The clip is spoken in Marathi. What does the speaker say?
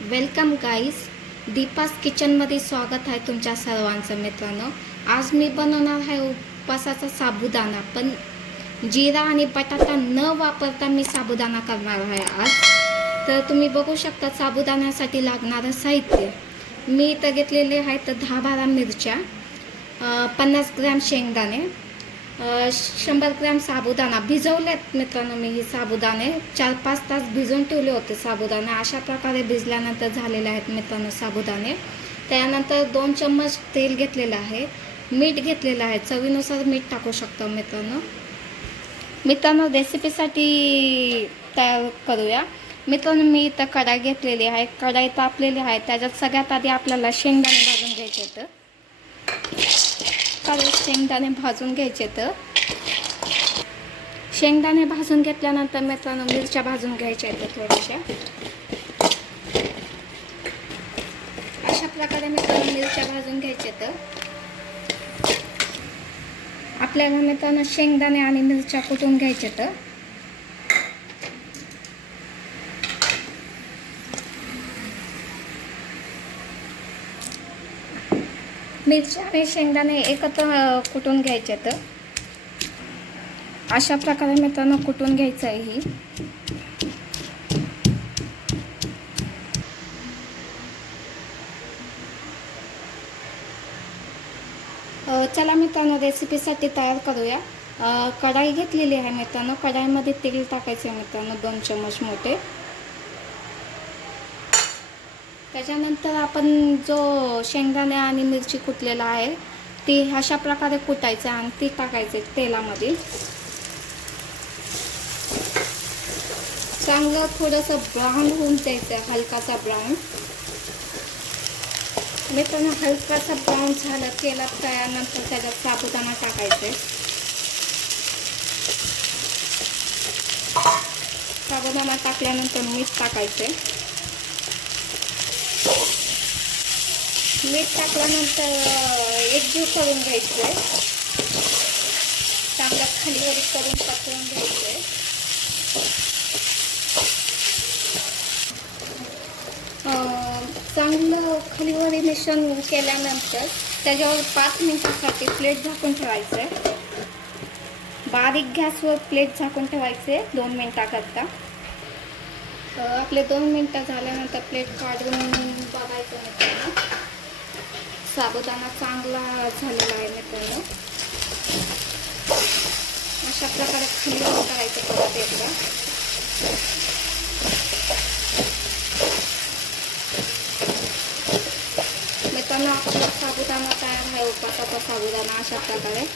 वेलकम गाईज, दीपास किचनमध्ये स्वागत आहे तुमच्या सर्वांचं. मित्रांनो, आज मी बनवणार आहे उपवासाचा साबुदाणा, पण जिरा आणि बटाटा न वापरता मी साबुदाणा करणार आहे आज. तर तुम्ही बघू शकता साबुदाण्यासाठी लागणारं साहित्य. मी इथं घेतलेले आहेत 10-12 मिरच्या, 50 ग्रॅम शेंगदाणे, 100 ग्रॅम साबुदाणा. भिजवलेत मित्रांनो मी हे साबुदाणे, 4-5 तास भिजवून ठेवले होते साबुदाणे. अशा प्रकारे भिजल्यानंतर झालेले आहेत मित्रांनो साबुदाणे. त्यानंतर 2 चम्मच तेल घेतलेलं आहे, मीठ घेतलेलं आहे, चवीनुसार मीठ टाकू शकतो मित्रांनो रेसिपीसाठी तयार करूया. मित्रांनो, मी इथं कढाई घेतलेली आहे, कढाई तापलेली आहे. त्याच्यात सगळ्यात आधी आपल्याला शेंगदाणे भाजून घ्यायचे. शेंगदाणे भाजून घ्यायचे. शेंगदाणे भाजून घेतल्यानंतर मित्रांनो मिरच्या भाजून घ्यायच्या आहेत थोड्याशा. अशा प्रकारे मित्रांनो मिरच्या भाजून घ्यायच्या. आपल्याला मित्रांनो शेंगदाणे आणि मिरच्या कुटून घ्यायच्या. मिरच्या आणि शेंगदाणे एकत्र कुटून घ्यायचे. अशा प्रकारे मित्रांनो कुटून घ्यायचं आहे ही. चला मित्रांनो रेसिपीसाठी तयार करूया. कढाई घेतलेली आहे मित्रांनो, कढाईमध्ये तेल टाकायचं आहे मित्रांनो, 2 चम्मच मोठे. त्याच्यानंतर आपण जो शेंगदाणे आणि मिरची कुटलेला आहे ती अशा प्रकारे कुटायचं आणि ती टाकायचे तेलामध्ये. चांगलं थोडंसं ब्राऊन होऊन द्यायचं, हलकासा ब्राऊन. मित्रांनो हलकासा ब्राऊन झालं तेलात त्यानंतर त्याच्यात साबुदाणा टाकायचे. साबुदाणा टाकल्यानंतर मीठ टाकायचे. मीठ टाकल्यानंतर एकजीव करून घ्यायचं. चांगलं खालीवरी करून पचवून घ्यायचं. चांगलं खालीवरी मिश्रण केल्यानंतर त्याच्यावर 5 मिनिटांसाठी प्लेट झाकून ठेवायचं. बारीक गॅसवर प्लेट झाकून ठेवायचे 2 मिनिटाकरता. आपले 2 मिनिटं झाल्यानंतर प्लेट काढून बघायचं मित्रांनो. साबुदाणा चांगला झालेला आहे मित्रांनो. अशा प्रकारे खालीवर करायचं परत एकदा. मित्रांनो आपला साबुदाणा तयार आहे, उपवासाचा साबुदाणा. अशा प्रकारे